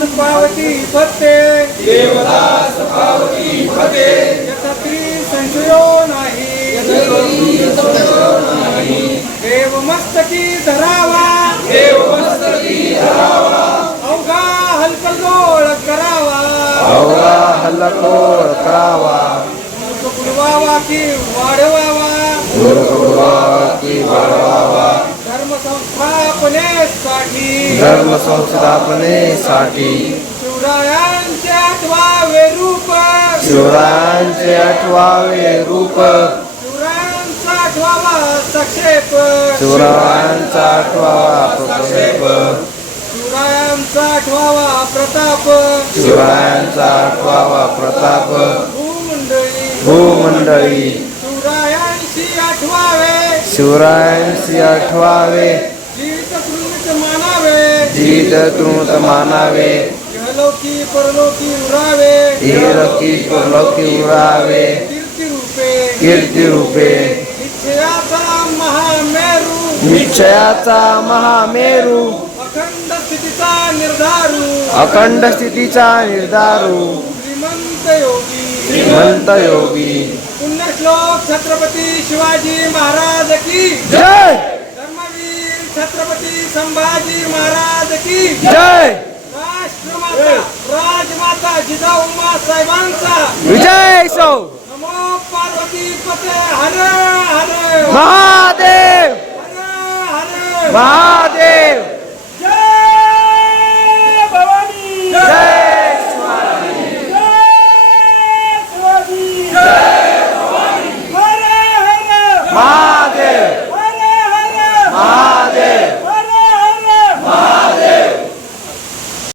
पावती फते देवदास पावती फते यथात्री संशयो नाही देव मस्तकी धरावा देवमस्तकी धरावा अवघा हलकल्लोळ करावा अवघा हल्लखोर करावा बुडवावा की वाढवावा की वाढवावा धर्म संस्थापनेसाठी धर्म संस्थापनेसाठी शिवरायांचे आठवावे रूप शिवरायांचे 8वे रूप शिवरायांचा आठवावा सक्षेप शिवरायांचा 8वा प्रक्षेप शिवरायांचा आठवावा प्रताप शिवरायांचा 8वा प्रताप भूमंडळी भूमंडळी शिवरायांशी आठवावे शिवरायांशी 8वे जीवितकृत मानावे जीवितकृत मानावे इहलोकी परलोकी उरावे इहलोकी परलोकी उरावे कीर्तिरूपे निश्चयाचा महामेरू निश्चयाचा महामेरू अखंड स्थितीचा निर्धारू अखंड स्थितीचा निर्धारू श्रीमंत योगी श्रीमंत योगी पुण्यश्लोक छत्रपती शिवाजी महाराज की जय धर्मवीर छत्रपती संभाजी महाराज की जय राष्ट्रमाता राजमाता जिजाऊ साहेबांचा विजय सौ नमो पार्वती पते हर हर महादेव हर हर महादेव